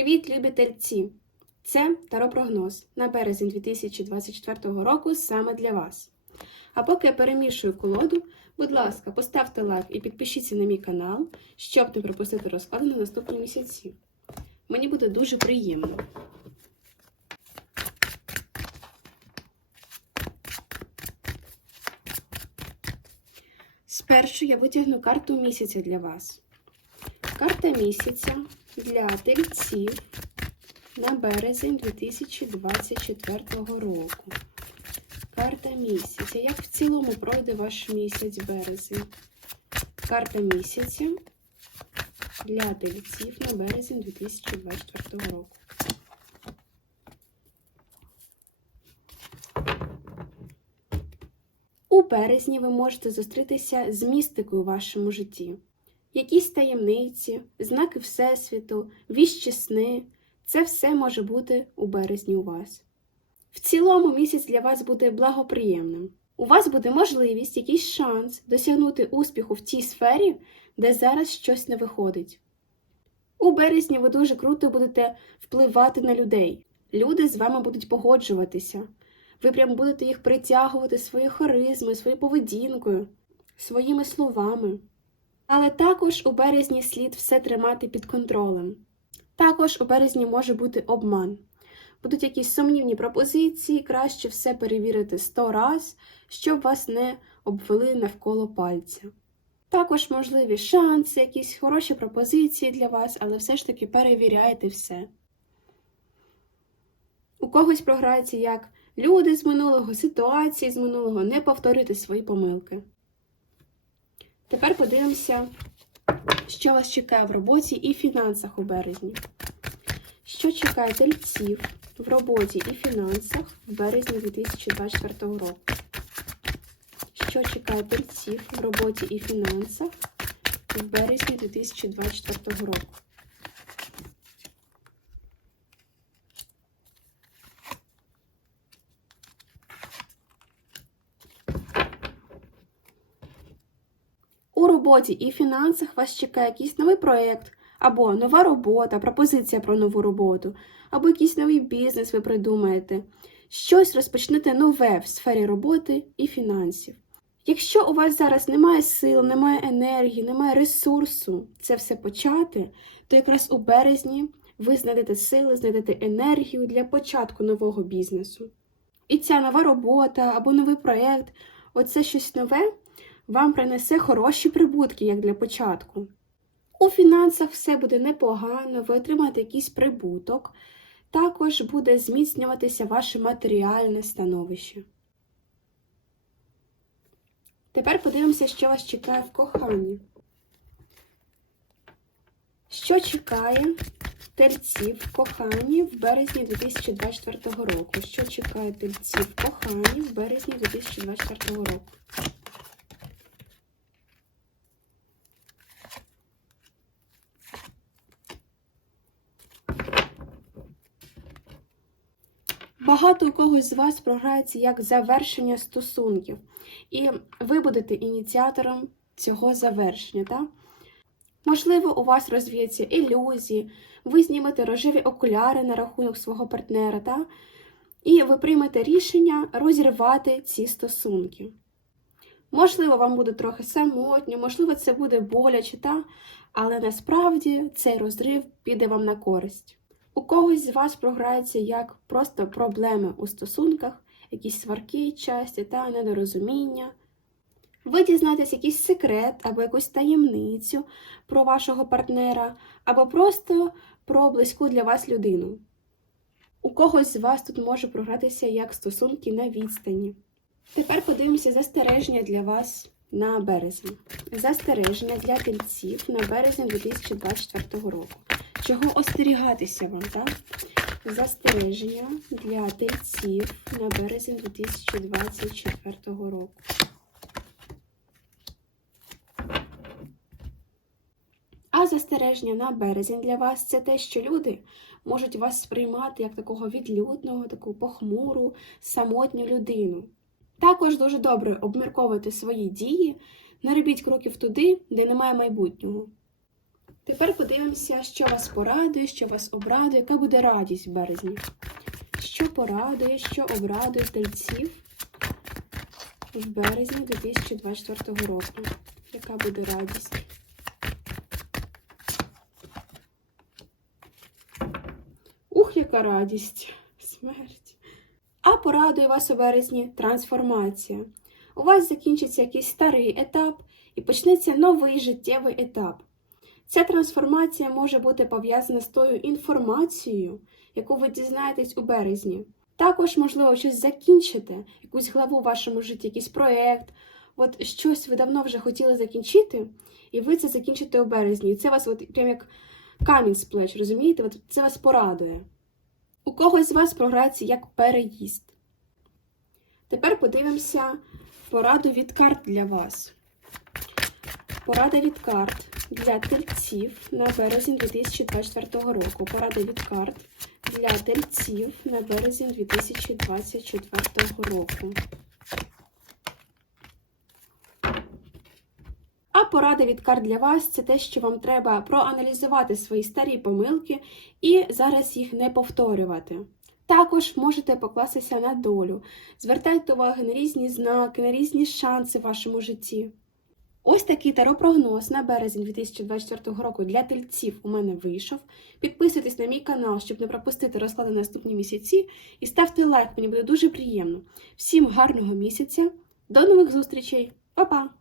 Привіт, любі тельці! Це Таро-прогноз на березень 2024 року саме для вас. А поки я перемішую колоду, будь ласка, поставте лайк і підпишіться на мій канал, щоб не пропустити розклади на наступні місяці. Мені буде дуже приємно. Спершу я витягну карту місяця для вас. Карта місяця для тельців на березень 2024 року. Карта місяця. Як в цілому пройде ваш місяць березень? Карта місяця для тельців на березень 2024 року. У березні ви можете зустрітися з містикою у вашому житті. Якісь таємниці, знаки Всесвіту, віщі сни це все може бути у березні у вас. В цілому місяць для вас буде благоприємним. У вас буде можливість, якийсь шанс досягнути успіху в тій сфері, де зараз щось не виходить. У березні ви дуже круто будете впливати на людей. Люди з вами будуть погоджуватися. Ви прям будете їх притягувати своєю харизмою, своєю поведінкою, своїми словами. Але також у березні слід все тримати під контролем. Також у березні може бути обман. Будуть якісь сумнівні пропозиції, краще все перевірити сто раз, щоб вас не обвели навколо пальця. Також можливі шанси, якісь хороші пропозиції для вас, але все ж таки перевіряйте все. У когось програється як люди з минулого, ситуації з минулого, не повторити свої помилки. Тепер подивимося, що вас чекає в роботі і фінансах у березні. Що чекає тельців в роботі і фінансах в березні 2024 року? Що чекає тельців в роботі і фінансах в березні 2024 року? Роботі і фінансах вас чекає якийсь новий проєкт, або нова робота, пропозиція про нову роботу, або якийсь новий бізнес ви придумаєте. Щось розпочнете нове в сфері роботи і фінансів. Якщо у вас зараз немає сил, немає енергії, немає ресурсу це все почати, то якраз у березні ви знайдете сили, знайдете енергію для початку нового бізнесу. І ця нова робота або новий проєкт, оце щось нове вам принесе хороші прибутки, як для початку. У фінансах все буде непогано, ви отримаєте якийсь прибуток, також буде зміцнюватися ваше матеріальне становище. Тепер подивимося, що вас чекає в коханні. Що чекає тельців в коханні в березні 2024 року? Що чекає тельців в коханні в березні 2024 року? Багато у когось з вас програється як завершення стосунків, і ви будете ініціатором цього завершення. Так? Можливо, у вас розвіються ілюзії, ви знімете рожеві окуляри на рахунок свого партнера, та? і ви приймете рішення розірвати ці стосунки. Можливо, вам буде трохи самотньо, можливо, це буде боляче, та? але насправді цей розрив піде вам на користь. У когось з вас програється як просто проблеми у стосунках, якісь сварки часті та недорозуміння. Ви дізнаєтесь якийсь секрет або якусь таємницю про вашого партнера, або просто про близьку для вас людину. У когось з вас тут може програтися як стосунки на відстані. Тепер подивимося застереження для вас на березень. Застереження для тельців на березень 2024 року. Чого остерігатися вам, так? Застереження для тельців на березень 2024 року. А застереження на березень для вас це те, що люди можуть вас сприймати як такого відлюдного, таку похмуру, самотню людину. Також дуже добре обмірковуйте свої дії, не робіть кроків туди, де немає майбутнього. Тепер подивимося, що вас порадує, що вас обрадує, яка буде радість в березні. Що порадує, що обрадує тельців в березні 2024 року. Яка буде радість? Ух, яка радість! Смерть! А порадує вас у березні трансформація. У вас закінчиться якийсь старий етап і почнеться новий життєвий етап. Ця трансформація може бути пов'язана з тою інформацією, яку ви дізнаєтесь у березні. Також, можливо, щось закінчите, якусь главу в вашому житті, якийсь проєкт, от щось ви давно вже хотіли закінчити, і ви це закінчите у березні. І це вас от прям як камінь з плеч, розумієте? От це вас порадує. У когось з вас програється як переїзд. Тепер подивимося пораду від карт для вас. Порада від карт для тельців на березень 2024 року. Порада від карт для тельців на березень 2024 року. А порада від карт для вас це те, що вам треба проаналізувати свої старі помилки і зараз їх не повторювати. Також можете покластися на долю, звертайте увагу на різні знаки, на різні шанси в вашому житті. Ось такий таро-прогноз на березень 2024 року для тельців у мене вийшов. Підписуйтесь на мій канал, щоб не пропустити розклади на наступні місяці, і ставте лайк, мені буде дуже приємно. Всім гарного місяця, до нових зустрічей, Па-па!